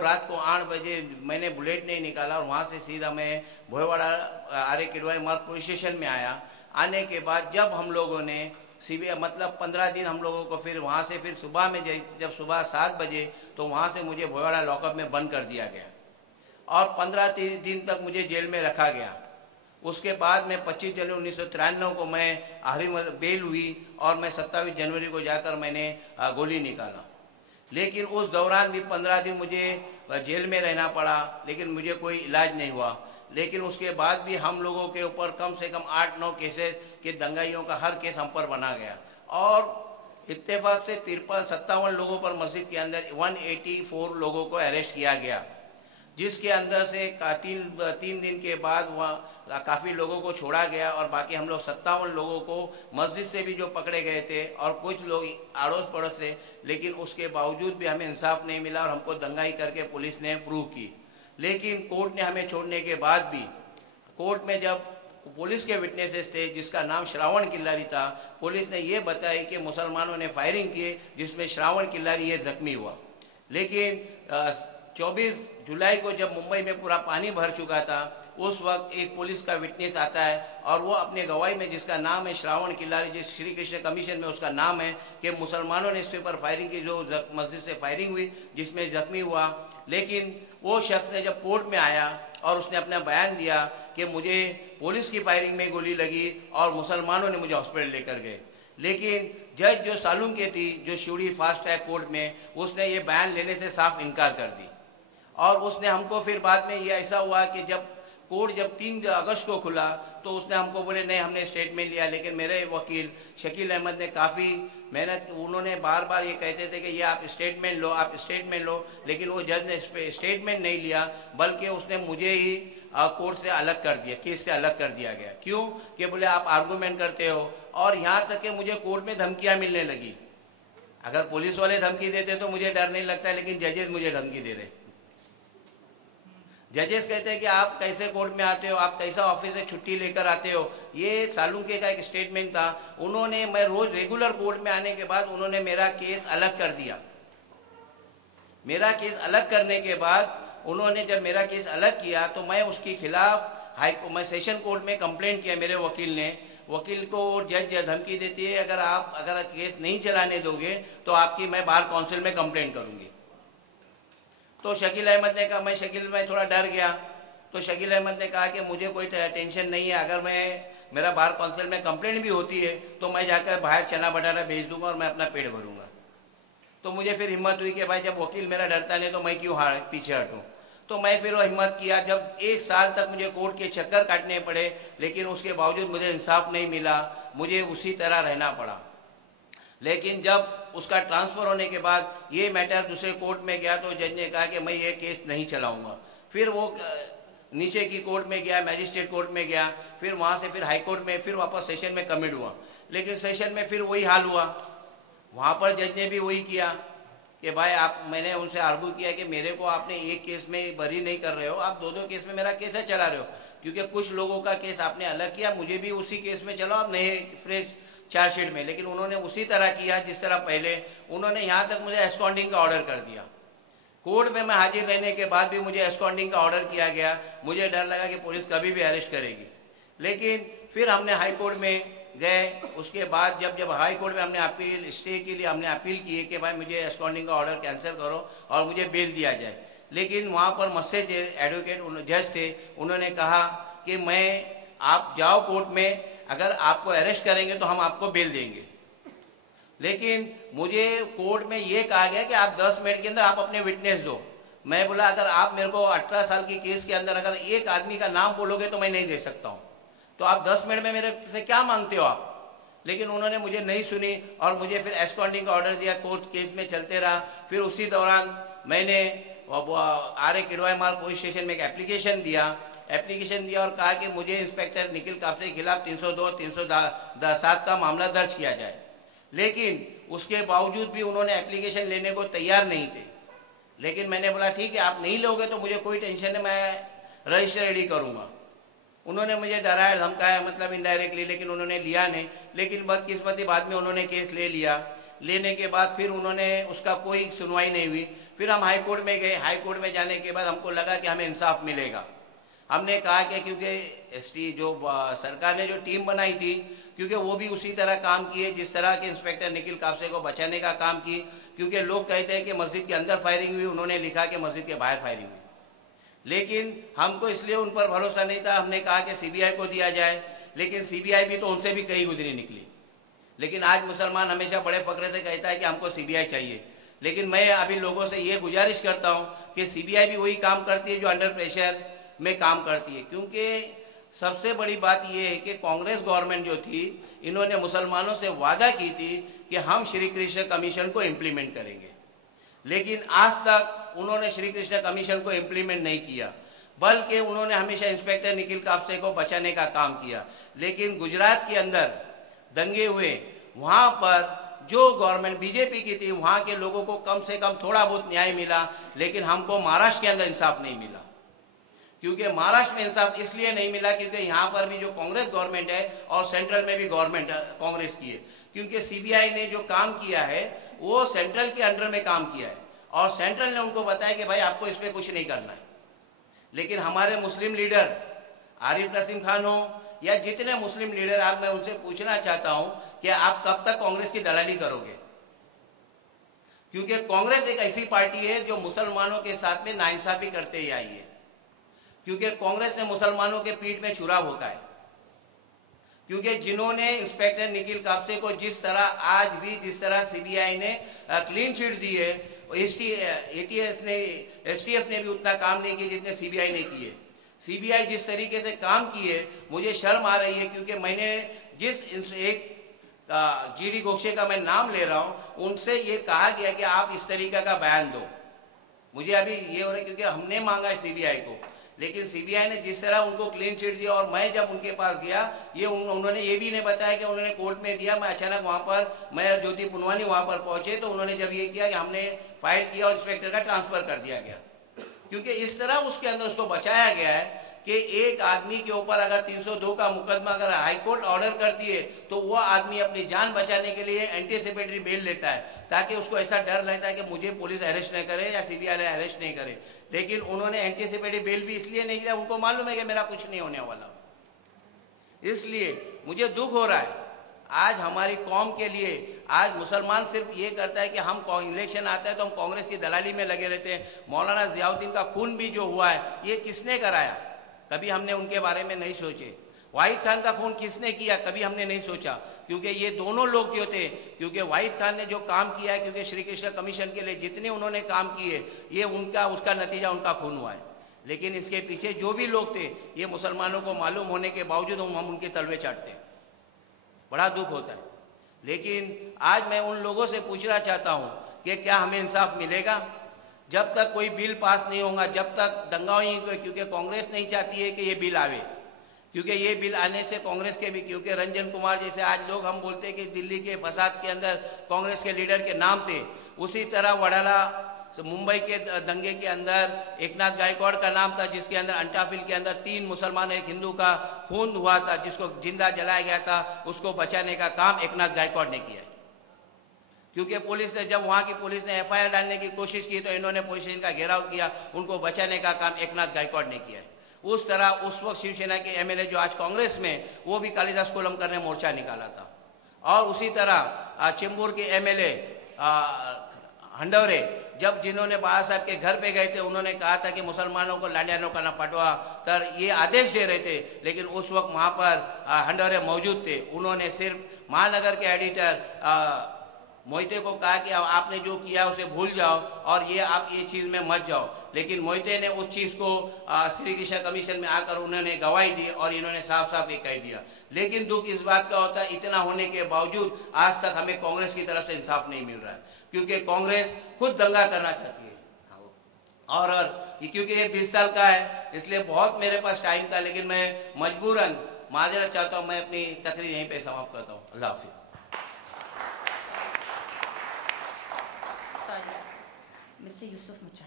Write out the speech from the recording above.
रात को 8 बजे मैंने बुलेट नहीं निकाला और वहाँ से सीधा मैं भोयवाड़ा आर्य किडवाई मार्ग पुलिस स्टेशन में आया। आने के बाद जब हम लोगों ने सीबीआई मतलब 15 दिन हम लोगों को फिर वहाँ से फिर सुबह में जब सुबह 7 बजे तो वहाँ से मुझे भोयवाड़ा लॉकअप में बंद कर दिया गया और 15 दिन तक मुझे जेल में रखा गया। उसके बाद में 25 जनवरी 1993 को मैं बेल हुई और मैं 27 जनवरी को जाकर मैंने गोली निकाला। लेकिन उस दौरान भी 15 दिन मुझे जेल में रहना पड़ा, लेकिन मुझे कोई इलाज नहीं हुआ। लेकिन उसके बाद भी हम लोगों के ऊपर कम से कम 8-9 केसेस के दंगाइयों का हर केस हम पर बना गया और इत्तेफाक से 57 लोगों पर मस्जिद के अंदर 184 लोगों को अरेस्ट किया गया, जिसके अंदर से 3 दिन के बाद वहाँ काफ़ी लोगों को छोड़ा गया और बाकी हम लोग 57 लोगों को मस्जिद से भी जो पकड़े गए थे और कुछ लोग अड़ोस पड़ोस से, लेकिन उसके बावजूद भी हमें इंसाफ नहीं मिला और हमको दंगाई करके पुलिस ने प्रूव की। लेकिन कोर्ट ने हमें छोड़ने के बाद भी कोर्ट में जब पुलिस के विटनेसेस थे जिसका नाम श्रावण किल्लारी था, पुलिस ने ये बताया कि मुसलमानों ने फायरिंग किए जिसमें श्रावण किल्लारी ये जख्मी हुआ। लेकिन 24 जुलाई को जब मुंबई में पूरा पानी भर चुका था, उस वक्त एक पुलिस का विटनेस आता है और वो अपने गवाही में जिसका नाम है श्रावण किल्लारी, जिस श्री कृष्ण कमीशन में उसका नाम है कि मुसलमानों ने इस पेपर फायरिंग की, जो मस्जिद से फायरिंग हुई जिसमें जख्मी हुआ। लेकिन वो शख्स ने जब कोर्ट में आया और उसने अपना बयान दिया कि मुझे पुलिस की फायरिंग में गोली लगी और मुसलमानों ने मुझे हॉस्पिटल लेकर गए। लेकिन जज जो सालूम के थी, जो शिवड़ी फास्ट ट्रैक कोर्ट में, उसने ये बयान लेने से साफ इनकार कर दी और उसने हमको फिर बाद में ये ऐसा हुआ कि जब कोर्ट जब 3 अगस्त को खुला तो उसने हमको बोले नहीं हमने स्टेटमेंट लिया। लेकिन मेरे वकील शकील अहमद ने काफ़ी मेहनत, उन्होंने बार बार ये कहते थे कि ये आप स्टेटमेंट लो, आप स्टेटमेंट लो, लेकिन वो जज ने स्टेटमेंट नहीं लिया, बल्कि उसने मुझे ही कोर्ट से अलग कर दिया, केस से अलग कर दिया गया। क्यों कि बोले आप आर्गूमेंट करते हो, और यहाँ तक कि मुझे कोर्ट में धमकियाँ मिलने लगी। अगर पुलिस वाले धमकी देते तो मुझे डर नहीं लगता, लेकिन जजेस मुझे धमकी दे रहे। जजेस कहते हैं कि आप कैसे कोर्ट में आते हो, आप कैसा ऑफिस से छुट्टी लेकर आते हो। ये सालुंके का एक स्टेटमेंट था। उन्होंने, मैं रोज रेगुलर कोर्ट में आने के बाद उन्होंने मेरा केस अलग कर दिया। मेरा केस अलग करने के बाद उन्होंने जब मेरा केस अलग किया तो मैं उसके खिलाफ मैं सेशन कोर्ट में कंप्लेंट किया। मेरे वकील ने, वकील को जज धमकी देती है अगर केस नहीं चलाने दोगे तो आपकी मैं बार काउंसिल में कंप्लेंट करूंगी। तो शकील अहमद ने कहा, मैं थोड़ा डर गया। तो शकील अहमद ने कहा कि मुझे कोई टेंशन नहीं है, अगर मेरा बार काउंसिल में कंप्लेंट भी होती है तो मैं जाकर बाहर चना बटारा भेज दूंगा और मैं अपना पेट भरूंगा। तो मुझे फिर हिम्मत हुई कि भाई जब वकील मेरा डरता नहीं तो मैं क्यों पीछे हटूँ। तो मैं फिर वो हिम्मत किया। जब 1 साल तक मुझे कोर्ट के चक्कर काटने पड़े, लेकिन उसके बावजूद मुझे इंसाफ नहीं मिला, मुझे उसी तरह रहना पड़ा। लेकिन जब उसका ट्रांसफ़र होने के बाद ये मैटर दूसरे कोर्ट में गया तो जज ने कहा कि मैं ये केस नहीं चलाऊंगा। फिर वो नीचे की कोर्ट में गया, मैजिस्ट्रेट कोर्ट में गया, फिर वहाँ से फिर हाई कोर्ट में, फिर वापस सेशन में कमिट हुआ। लेकिन सेशन में फिर वही हाल हुआ। वहाँ पर जज ने भी वही किया कि भाई मैंने उनसे आर्गू किया कि मेरे को आपने एक केस में बरी नहीं कर रहे हो, आप 2-2 केस में मेरा केस चला रहे हो, क्योंकि कुछ लोगों का केस आपने अलग किया, मुझे भी उसी केस में चलाओ, आप नए फ्रेश चार्जशीट में। लेकिन उन्होंने उसी तरह किया जिस तरह पहले। उन्होंने यहाँ तक मुझे एस्कॉन्डिंग का ऑर्डर कर दिया। कोर्ट में मैं हाजिर रहने के बाद भी मुझे एस्कॉन्डिंग का ऑर्डर किया गया। मुझे डर लगा कि पुलिस कभी भी अरेस्ट करेगी। लेकिन फिर हमने हाई कोर्ट में गए। उसके बाद जब हाई कोर्ट में हमने अपील, स्टे के लिए हमने अपील की कि भाई मुझे एस्कॉन्डिंग का ऑर्डर कैंसिल करो और मुझे बेल दिया जाए। लेकिन वहाँ पर मस्जिद एडवोकेट जज थे, उन्होंने कहा कि आप जाओ कोर्ट में, अगर आपको अरेस्ट करेंगे तो हम आपको बेल देंगे। लेकिन मुझे कोर्ट में ये कहा गया कि आप 10 मिनट के अंदर आप अपने विटनेस दो। मैं बोला अगर आप मेरे को 18 साल की केस के अंदर अगर एक आदमी का नाम बोलोगे तो मैं नहीं दे सकता हूँ, तो आप 10 मिनट में मेरे से क्या मांगते हो आप। लेकिन उन्होंने मुझे नहीं सुनी और मुझे फिर एस्कॉन्डिंग का ऑर्डर दिया। कोर्ट केस में चलते रहा। फिर उसी दौरान मैंने आर्य किडवाई मार्ग पुलिस स्टेशन में एक एप्लीकेशन दिया और कहा कि मुझे इंस्पेक्टर निखिल कापसे के खिलाफ 302 307 का मामला दर्ज किया जाए। लेकिन उसके बावजूद भी उन्होंने एप्लीकेशन लेने को तैयार नहीं थे। लेकिन मैंने बोला ठीक है, आप नहीं लोगे तो मुझे कोई टेंशन नहीं, मैं रजिस्टर रेडी करूँगा। उन्होंने मुझे डराया धमकाया, मतलब इनडायरेक्टली, लेकिन उन्होंने लिया नहीं। लेकिन बदकिस्मती बाद में उन्होंने केस ले लिया। लेने के बाद फिर उन्होंने उसका कोई सुनवाई नहीं हुई। फिर हम हाई कोर्ट में गए। हाई कोर्ट में जाने के बाद हमको लगा कि हमें इंसाफ मिलेगा। हमने कहा कि क्योंकि एसटी जो सरकार ने जो टीम बनाई थी, क्योंकि वो भी उसी तरह काम किए जिस तरह के इंस्पेक्टर निखिल कापसे को बचाने का काम की। क्योंकि लोग कहते हैं कि मस्जिद के अंदर फायरिंग हुई, उन्होंने लिखा कि मस्जिद के बाहर फायरिंग हुई। लेकिन हमको इसलिए उन पर भरोसा नहीं था, हमने कहा कि सीबीआई को दिया जाए। लेकिन सीबीआई भी तो उनसे भी कहीं गुजरी निकली। लेकिन आज मुसलमान हमेशा बड़े फक्रे से कहता है कि हमको सीबीआई चाहिए। लेकिन मैं अभी लोगों से ये गुजारिश करता हूँ कि सीबीआई भी वही काम करती है जो अंडर प्रेशर में काम करती है। क्योंकि सबसे बड़ी बात यह है कि कांग्रेस गवर्नमेंट जो थी, इन्होंने मुसलमानों से वादा की थी कि हम श्री कृष्ण कमीशन को इम्प्लीमेंट करेंगे। लेकिन आज तक उन्होंने श्री कृष्ण कमीशन को इम्प्लीमेंट नहीं किया, बल्कि उन्होंने हमेशा इंस्पेक्टर निखिल कापसे को बचाने का काम किया। लेकिन गुजरात के अंदर दंगे हुए, वहाँ पर जो गवर्नमेंट बीजेपी की थी, वहाँ के लोगों को कम से कम थोड़ा बहुत न्याय मिला। लेकिन हमको महाराष्ट्र के अंदर इंसाफ नहीं मिला। क्योंकि महाराष्ट्र में इंसाफ इसलिए नहीं मिला क्योंकि यहाँ पर भी जो कांग्रेस गवर्नमेंट है और सेंट्रल में भी गवर्नमेंट कांग्रेस की है। क्योंकि सीबीआई ने जो काम किया है वो सेंट्रल के अंडर में काम किया है और सेंट्रल ने उनको बताया कि भाई आपको इस पर कुछ नहीं करना है। लेकिन हमारे मुस्लिम लीडर आरिफ नसीम खान हो या जितने मुस्लिम लीडर आप, मैं उनसे पूछना चाहता हूं कि आप कब तक कांग्रेस की दलाली करोगे? क्योंकि कांग्रेस एक ऐसी पार्टी है जो मुसलमानों के साथ में नाइंसाफी करते ही आई है। क्योंकि कांग्रेस ने मुसलमानों के पीठ में छुरा भोंका है। क्योंकि जिन्होंने इंस्पेक्टर निखिल कापसे को जिस तरह आज भी जिस तरह सीबीआई ने क्लीन चिट दी है, एसटीएफ ने भी उतना काम नहीं किया जितने सीबीआई ने किए। सीबीआई जिस तरीके से काम की है, मुझे शर्म आ रही है। क्योंकि मैंने जिस एक जीडी गोखले का मैं नाम ले रहा हूं, उनसे ये कहा गया कि आप इस तरीके का बयान दो। मुझे अभी ये हो रहा है क्योंकि हमने मांगा है सीबीआई को, लेकिन सीबीआई ने जिस तरह उनको क्लीन चिट दिया। और मैं जब उनके पास गया, ये उन्होंने ये भी नहीं बताया कि उन्होंने कोर्ट में दिया। मैं अचानक वहाँ पर, मैं ज्योति पुनवानी वहाँ पर पहुंचे तो उन्होंने जब ये किया कि हमने फाइल किया और इंस्पेक्टर का ट्रांसफर कर दिया गया। क्योंकि इस तरह उसके अंदर उसको बचाया गया है कि एक आदमी के ऊपर अगर 302 का मुकदमा अगर हाईकोर्ट ऑर्डर करती है तो वो आदमी अपनी जान बचाने के लिए एंटीसिपेटरी बेल लेता है, ताकि उसको ऐसा डर लगता है कि मुझे पुलिस अरेस्ट नहीं करे या सीबीआई अरेस्ट नहीं करे। लेकिन उन्होंने एंटीसिपेटरी बेल भी इसलिए नहीं किया, उनको मालूम है कि मेरा कुछ नहीं होने वाला। इसलिए मुझे दुख हो रहा है आज हमारी कौम के लिए। आज मुसलमान सिर्फ ये करता है कि हम इलेक्शन आता है तो हम कांग्रेस की दलाली में लगे रहते हैं। मौलाना जियाउद्दीन का खून भी जो हुआ है, ये किसने कराया? कभी हमने उनके बारे में नहीं सोचे। वाहिद खान का खून किसने किया? कभी हमने नहीं सोचा। क्योंकि ये दोनों लोग जो थे, क्योंकि वाहिद खान ने जो काम किया है, क्योंकि श्री कृष्ण कमीशन के लिए जितने उन्होंने काम किए, ये उसका नतीजा उनका खून हुआ है। लेकिन इसके पीछे जो भी लोग थे, ये मुसलमानों को मालूम होने के बावजूद हम उनके तलवे चाटते हैं। बड़ा दुख होता है। लेकिन आज मैं उन लोगों से पूछना चाहता हूँ कि क्या हमें इंसाफ मिलेगा? जब तक कोई बिल पास नहीं होगा, जब तक दंगा ही, क्योंकि कांग्रेस नहीं चाहती है कि ये बिल आवे। क्योंकि ये बिल आने से कांग्रेस के भी, क्योंकि रंजन कुमार जैसे आज लोग हम बोलते हैं कि दिल्ली के फसाद के अंदर कांग्रेस के लीडर के नाम थे, उसी तरह वडाला मुंबई के दंगे के अंदर एकनाथ गायकवाड़ का नाम था, जिसके अंदर अंटाफिल के अंदर 3 मुसलमान एक हिंदू का खून हुआ था, जिसको जिंदा जलाया गया था। उसको बचाने का काम एकनाथ गायकवाड़ ने किया। क्योंकि पुलिस ने, जब वहाँ की पुलिस ने एफआईआर डालने की कोशिश की तो इन्होंने पुलिस का घेराव किया, उनको बचाने का काम एकनाथ गायकवाड़ ने किया है। उस तरह उस वक्त शिवसेना के एमएलए जो आज कांग्रेस में, वो भी कालिदास कोलंबकर ने मोर्चा निकाला था। और उसी तरह चेंबूर के एमएलए हंडौरे, जब जिन्होंने बाबा साहब के घर पे गए थे, उन्होंने कहा था कि मुसलमानों को लांडियानों का ना पटवा तर ये आदेश दे रहे थे। लेकिन उस वक्त वहाँ पर हंडौरे मौजूद थे। उन्होंने सिर्फ महानगर के एडिटर मोहिते को कहा कि आपने जो किया उसे भूल जाओ और ये आप ये चीज़ में मत जाओ। लेकिन मोहिते ने उस चीज़ को श्री कृष्ण कमीशन में आकर उन्होंने गवाही दी और इन्होंने साफ साफ ये कह दिया। लेकिन दुख इस बात का होता है, इतना होने के बावजूद आज तक हमें कांग्रेस की तरफ से इंसाफ नहीं मिल रहा है। क्योंकि कांग्रेस खुद दंगा करना चाहती है और क्योंकि ये 20 साल का है, इसलिए बहुत मेरे पास टाइम था। लेकिन मैं मजबूरन माजरत चाहता हूँ, मैं अपनी तकरीर यहीं पे समाप्त करता हूँ। अल्लाह हाफिज़। Mr. Yusuf Muchai.